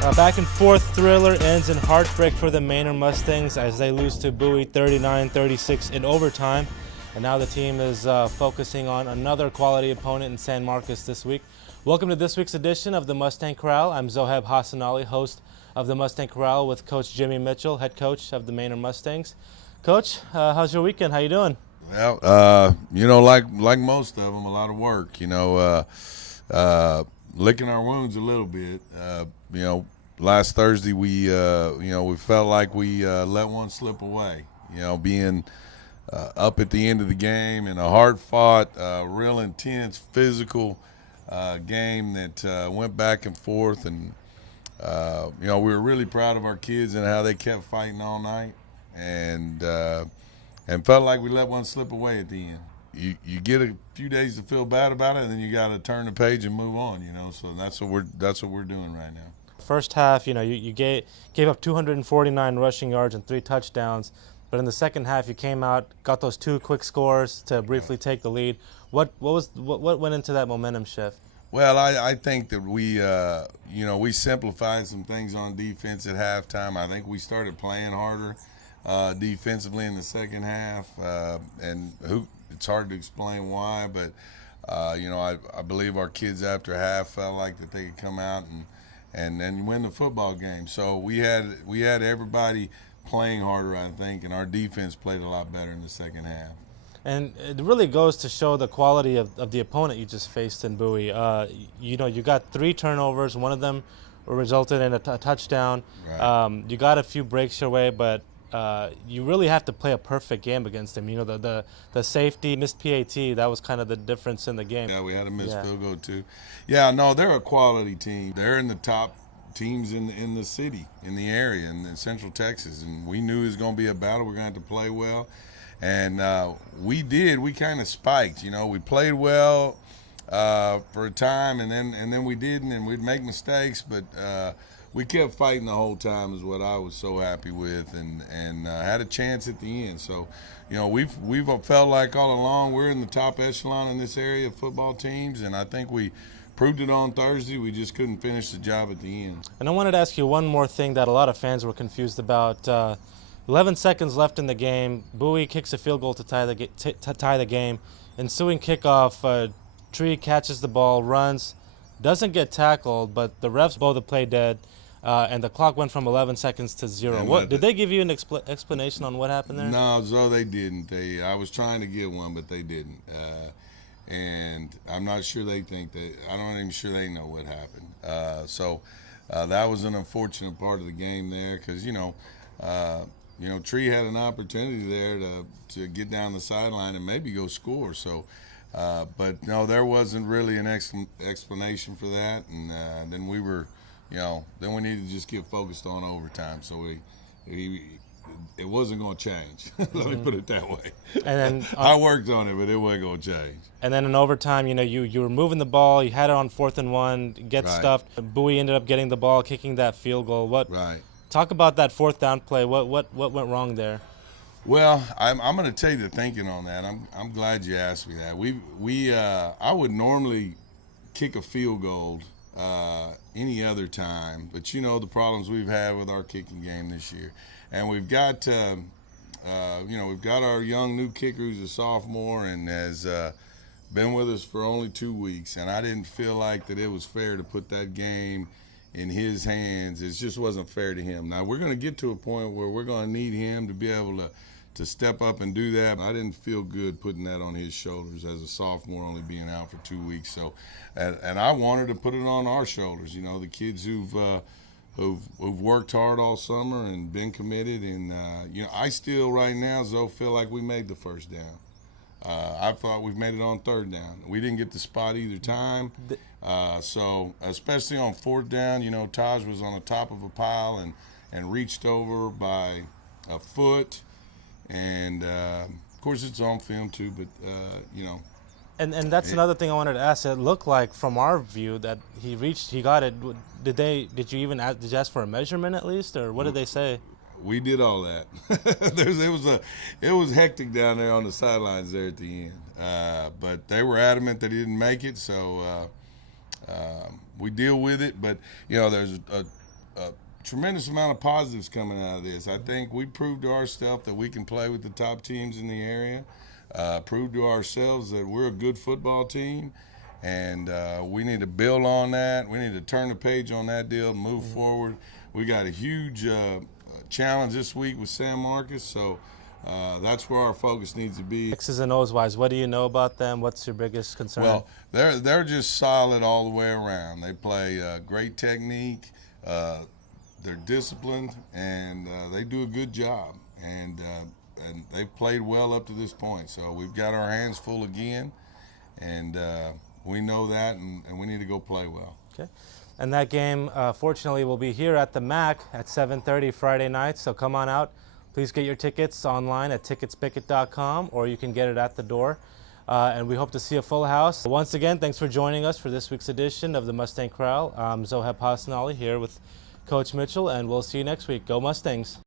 Back and forth thriller ends in heartbreak for the Manor Mustangs as they lose to Bowie 39-36 in overtime. And now the team is focusing on another quality opponent in San Marcos this week. Welcome to this week's edition of the Mustang Corral. I'm Zoheb Hassan Ali, host of the Mustang Corral, with Coach Jimmy Mitchell, head coach of the Manor Mustangs. Coach, how's your weekend? How you doing? Well, like most of them, a lot of work. Licking our wounds a little bit. Last Thursday we felt like we let one slip away. Being up at the end of the game in a hard-fought, real intense, physical game that went back and forth, and we were really proud of our kids and how they kept fighting all night, and felt like we let one slip away at the end. You get a few days to feel bad about it, and then you got to turn the page and move on. So that's what we're doing right now. First half, you gave up 249 rushing yards and 3 touchdowns, but in the second half you came out, got those 2 quick scores to briefly take the lead. What went into that momentum shift? Well, I think that we simplified some things on defense at halftime. I think we started playing harder defensively in the second half, it's hard to explain why, but I believe our kids after half felt like that they could come out and then win the football game. So we had everybody playing harder, I think, and our defense played a lot better in the second half. And it really goes to show the quality of the opponent you just faced in Bowie. You got 3 turnovers. One of them resulted in a touchdown. Right. You got a few breaks your way, but you really have to play a perfect game against them. The safety, missed PAT, that was kind of the difference in the game. Yeah, we had a missed field goal too. Yeah, no, they're a quality team. They're in the top teams in the city, in the area, in Central Texas, and we knew it was going to be a battle. We're going to have to play well, and we did. We kind of spiked. We played well for a time, and then we didn't, and we'd make mistakes, but we kept fighting the whole time is what I was so happy with, and had a chance at the end. So, we've felt like all along we're in the top echelon in this area of football teams, and I think we proved it on Thursday. We just couldn't finish the job at the end. And I wanted to ask you one more thing that a lot of fans were confused about. 11 seconds left in the game. Bowie kicks a field goal to tie the game. Ensuing kickoff, Tree catches the ball, runs, doesn't get tackled, but the refs blow the play dead. And the clock went from 11 seconds to 0. Did they give you an explanation on what happened there? No, Zoe, they didn't. I was trying to get one, but they didn't. And I'm not sure they think that. I'm not even sure they know what happened. So that was an unfortunate part of the game there, because Tree had an opportunity there to get down the sideline and maybe go score. So. But no, there wasn't really an explanation for that, and then we were. Then we needed to just get focused on overtime. So it wasn't going to change. Let me put it that way. And then I worked on it, but it wasn't going to change. And then in overtime, you were moving the ball. You had it on 4th and 1, stuffed. Bowie ended up getting the ball, kicking that field goal. Right. Talk about that 4th down play. What went wrong there? Well, I'm going to tell you the thinking on that. I'm glad you asked me that. I would normally kick a field goal any other time, but the problems we've had with our kicking game this year, and we've got our young new kicker who's a sophomore and has been with us for only 2 weeks, and I didn't feel like that it was fair to put that game in his hands. It just wasn't fair to him. Now we're going to get to a point where we're going to need him to be able to step up and do that. I didn't feel good putting that on his shoulders as a sophomore, only being out for 2 weeks. So, and I wanted to put it on our shoulders. The kids who've worked hard all summer and been committed. And I still right now, Zoe, feel like we made the first down. I thought we've made it on 3rd down. We didn't get the spot either time. So especially on 4th down, Taj was on the top of a pile and reached over by a foot. And, of course, it's on film, too, but, And that's another thing I wanted to ask. It looked like, from our view, that he got it. Did you ask for a measurement at least, or what did they say? We did all that. It was hectic down there on the sidelines there at the end. But they were adamant that he didn't make it, so we deal with it. But, there's a tremendous amount of positives coming out of this. I think we proved to ourselves that we can play with the top teams in the area, proved to ourselves that we're a good football team, and we need to build on that. We need to turn the page on that deal and move forward. We got a huge challenge this week with San Marcos, so that's where our focus needs to be. X's and O's wise, what do you know about them? What's your biggest concern? Well, they're just solid all the way around. They play great technique. They're disciplined, and they do a good job. And they've played well up to this point. So we've got our hands full again, and we know that, and we need to go play well. Okay. And that game, fortunately, will be here at the MAC at 7:30 Friday night. So come on out. Please get your tickets online at ticketspicket.com, or you can get it at the door. And we hope to see a full house. Once again, thanks for joining us for this week's edition of the Mustang Corral. I'm Zoheb Hassanali here with Coach Mitchell, and we'll see you next week. Go Mustangs!